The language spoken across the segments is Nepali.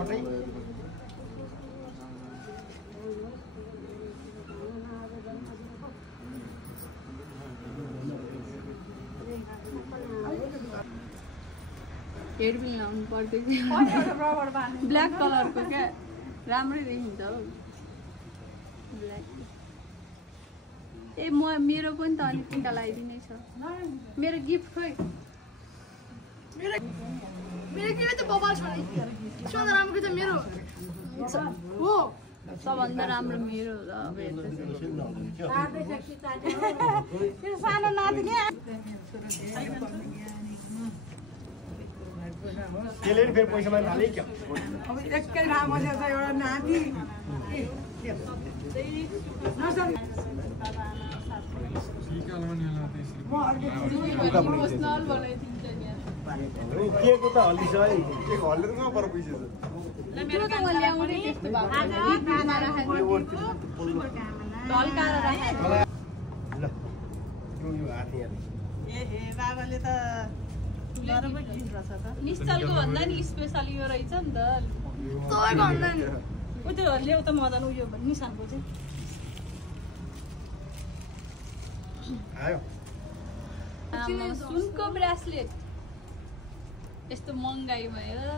हेडबिल लाउनु पर्दैन ब्ल्याक कलरको क्या राम्रै देखिन्छ हो ब्ल्याक ए मेरो पनि त अनि तिनटा लगाइदिनै छ मेरो गिफ्ट खोइ मेरो गिफ्ट त बबाल छ नि सबभन्दा राम्रो त मेरो हो सबभन्दा राम्रो मेरो हो अब यो सानो नातिले त्यसले फेरि पैसामा हाले क्या अब एकै राम छ एउटा नाति इमोसनल बनाइदिन्छ के को त हल्दी छ है के हल्दी कहाँ पर पैसा छ त्यो त मैले ल्याउने त्यस्तो भएको ढल्काएर राखेँ ल यो हात यहाँ ए हे बाबाले त नरमै गिफ्ट रहेछ त निश्चलको भन्दा नि स्पेशल यो रहेछ नि त तोय भन्दा नि उ त्यो ल्याउ त मदन उयो निशानको चाहिँ आयो सुनको ब्रेसलेट यस्तो महँगाई भयो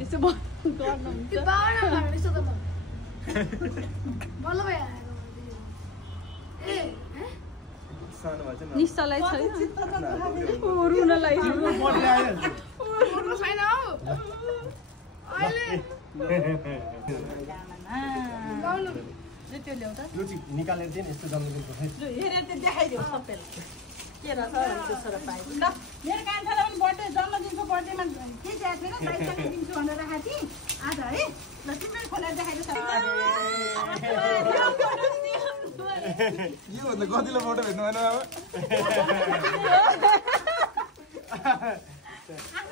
यस्तो गर्नुहुन्छ त्यो बाबा भन्नु छ त म बल्ल भइहाल्यो ए निश्चललाई छैन रुन लागिसक्यो फोटो छैन हौ अहिले गाउनु त्यो ल्याउ त यो चाहिँ निकालेर चाहिँ यस्तो जन्मदिन पर्छ हेरेर त देखाइदेऊ सबैलाई के रहेछ त्यसो र पाइ ल मेरो कान्छालाई पनि बर्थडे जन्मदिनको बर्थडेमा के दिएको थिएन पैसा दिन्छु भनेर राखेको थिएँ आज है ल तिमीले खोलेर देखाइदेऊ यो भन्दा कतिले फोटो भेट्नु भएन बाबा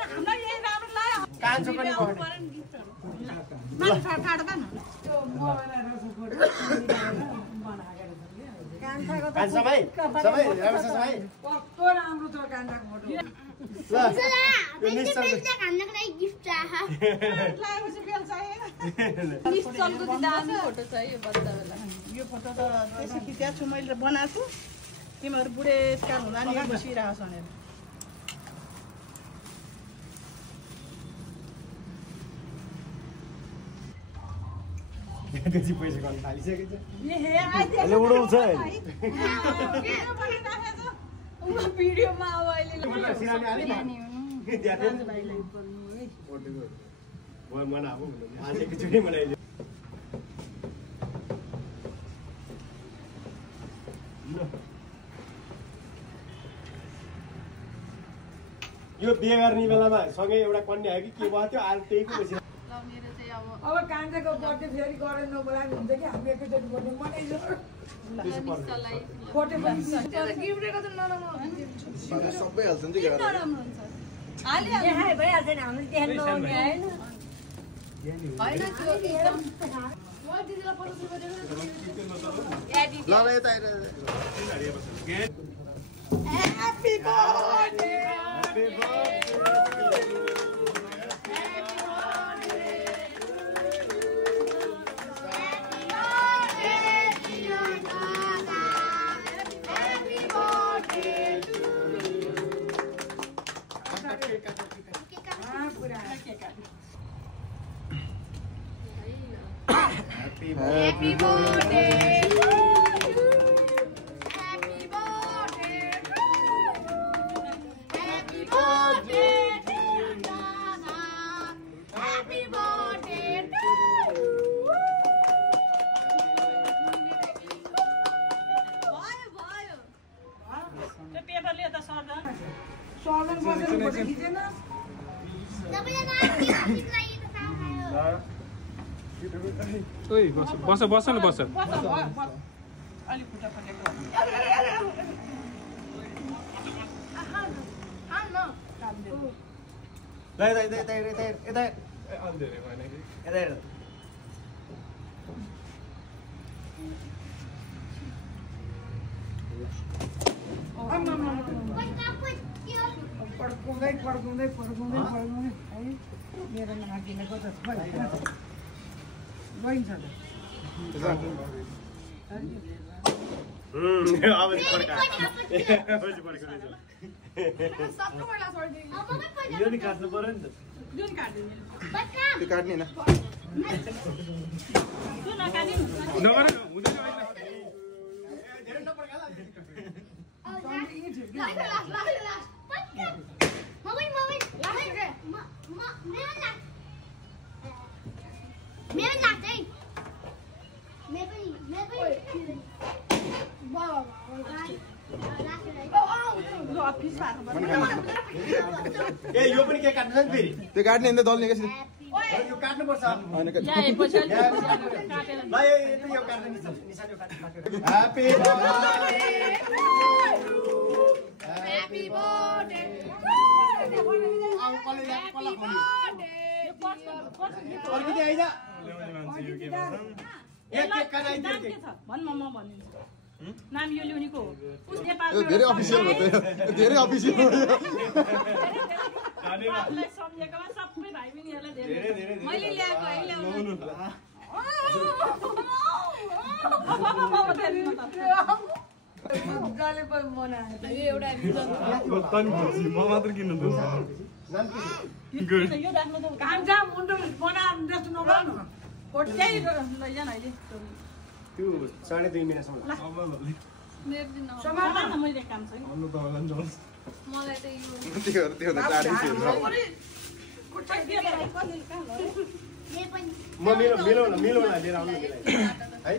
हामीलाई यही राम्रो लाग्यो कान्छो पनि सबै सबै राम्रो छ सबै कस्तो राम्रो छ कान्छाको फोटो लगाएपछि बेल चाहिएन निश्चलको चाहिँ दामी फोटो छ यो बच्चाहरूलाई यो फोटो त त्यसै खिचेको छु मैले बनाएको छु तिमीहरू बुढेसकाल हुँदा नि बसिरहेको छ भनेर त्यो चाहिँ पैसा गर्नु थालिसकेको छ अहिले उडाउँछ भिडियोमा अब अहिले यो बिहे गर्ने बेलामा सँगै एउटा कन्या हो कि के भयो त्यो आज त्यही को बेसी मेरो चाहिँ अब कान्छाको बर्थडे फेरि गरेर नबोलाएको हुन्छ कि हामी एकैचोटि बर्थडे मनाइदियो निश्चललाई फोटो पनि गिफ्टको त नराम्रो सबै हाल्छ नि त नराम्रो हुन्छ हाल्यो भइहाल्छ नि हामीले देख्नु नहुने होइन होइन त्यो एकदम म दिदीलाई फोटो दिएको ल ल यता आएर happy birthday Happy Happy birthday to you. Happy birthday to you. Happy birthday to you. भयो त्यो पेपरले त सर्दा सर्दा बसेर फोटो खिचेन ओइ बस बस न बस अलि खुट्टा फटेको पड्काउँदै पड्काउँदै पड्काउँदै पड्काउँदै मेरो नातिले कता छ गइन्छ त यो नि काट्नु पर्यो नि त त्यो काट्ने न नगर हुँदैन ए यो पनि के काट्नु छ नि फेरि त्यो काट्ने नि त दल्ने कसरी यो काट्नु पर्छ हैन ल यो काट्नु निशान यो काट्नु ह्यापी बर्थडे ह्यापी बर्थडे अब कले अर्किदै आइजा एक कानाइ दियो के भन्न म भनिदिन्छु नाम यो ल्याउनेको हो धेरै अफिसियल हो धेरै अफिसियल हो सम्झेकोमा सबै भाइ बहिनीहरूलाई धेरै मैले ल्याएको है ल्याउनु मजाले पनि बनाएको यो एउटा म मात्र किन्नु यो राख्नु त काम जाम मुन्डो बनाएर जस्तो नगर्नु त्यही लैजान अहिले त्यो 2.5 महिनासम्म मेरो दिन समाज न मैले काम छ मलाई त यो त्यो त चाँडै थियो म मिलाउन लिएर आउनु है